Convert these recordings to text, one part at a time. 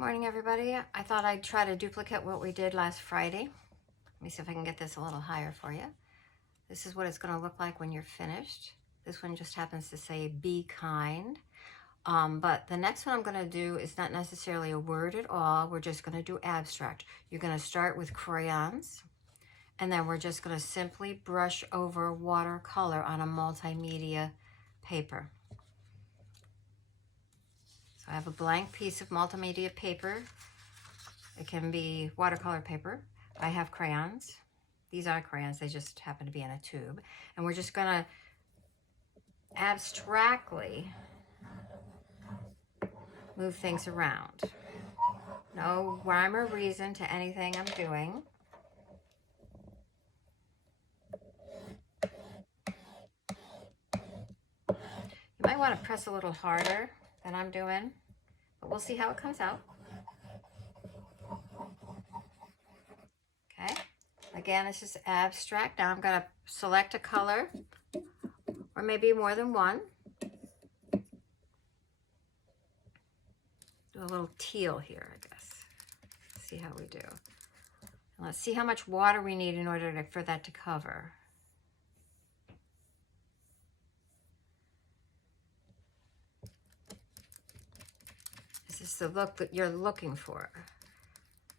morning, everybody. I thought I'd try to duplicate what we did last Friday. Let me see if I can get this a little higher for you. This is what it's going to look like when you're finished. This one just happens to say be kind. But the next one I'm going to do is not necessarily a word at all. We're just going to do abstract. You're going to start with crayons, and then we're just going to simply brush over watercolor on a multimedia paper. So I have a blank piece of multimedia paper. It can be watercolor paper. I have crayons. These aren't crayons, they just happen to be in a tube. And we're just gonna abstractly move things around. No rhyme or reason to anything I'm doing. You might want to press a little harder than I'm doing, but we'll see how it comes out. Okay, again, it's just abstract. Now I'm going to select a color, or maybe more than one. Do a little teal here, I guess. See how we do. And let's see how much water we need in order for that to cover. This is the look that you're looking for.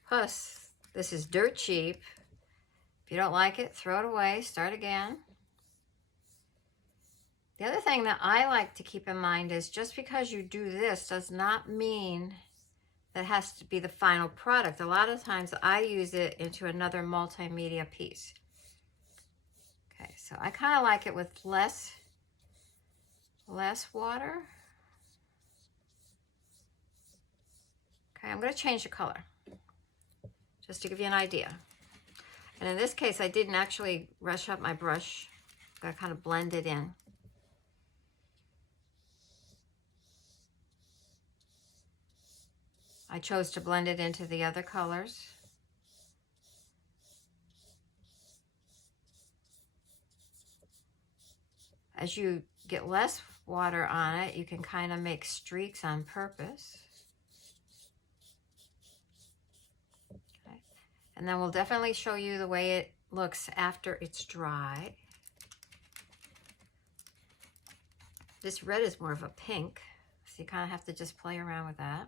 Plus, this is dirt cheap. If you don't like it, throw it away, start again. The other thing that I like to keep in mind is just because you do this does not mean that has to be the final product. A lot of times I use it into another multimedia piece. Okay, so I kind of like it with less water. Okay, I'm going to change the color just to give you an idea. And in this case, I didn't actually brush up my brush. I'm going to kind of blend it in. I chose to blend it into the other colors. As you get less water on it, you can kind of make streaks on purpose. Okay. And then we'll definitely show you the way it looks after it's dry. This red is more of a pink, so you kind of have to just play around with that.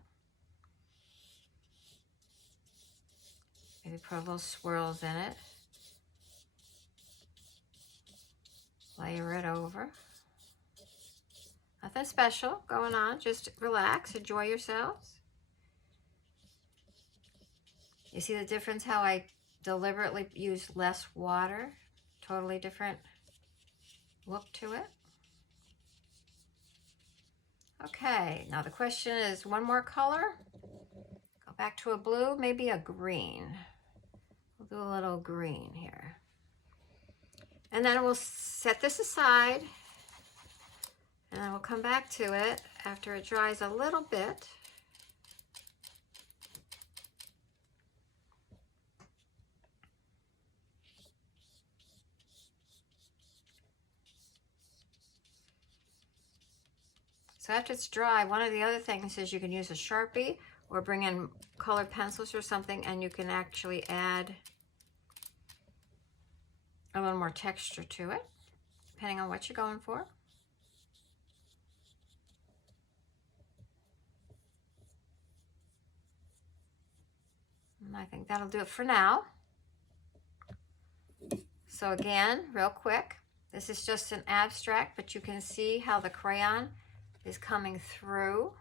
Maybe put a little swirls in it. Layer it over. Nothing special going on, just relax, enjoy yourselves. You see the difference how I deliberately use less water? Totally different look to it. Okay, now the question is one more color. Go back to a blue, maybe a green. We'll do a little green here. And then we'll set this aside, and then we'll come back to it after it dries a little bit. So after it's dry, one of the other things is you can use a Sharpie or bring in colored pencils or something, and you can actually add a little more texture to it, depending on what you're going for. And I think that'll do it for now. So again, real quick, this is just an abstract, but you can see how the crayon is coming through.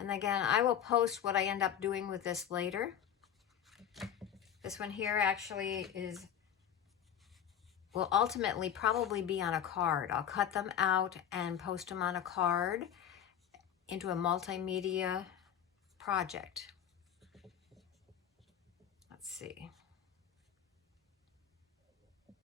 And again, I will post what I end up doing with this later. This one here actually will ultimately probably be on a card. I'll cut them out and post them on a card into a multimedia project. Let's see.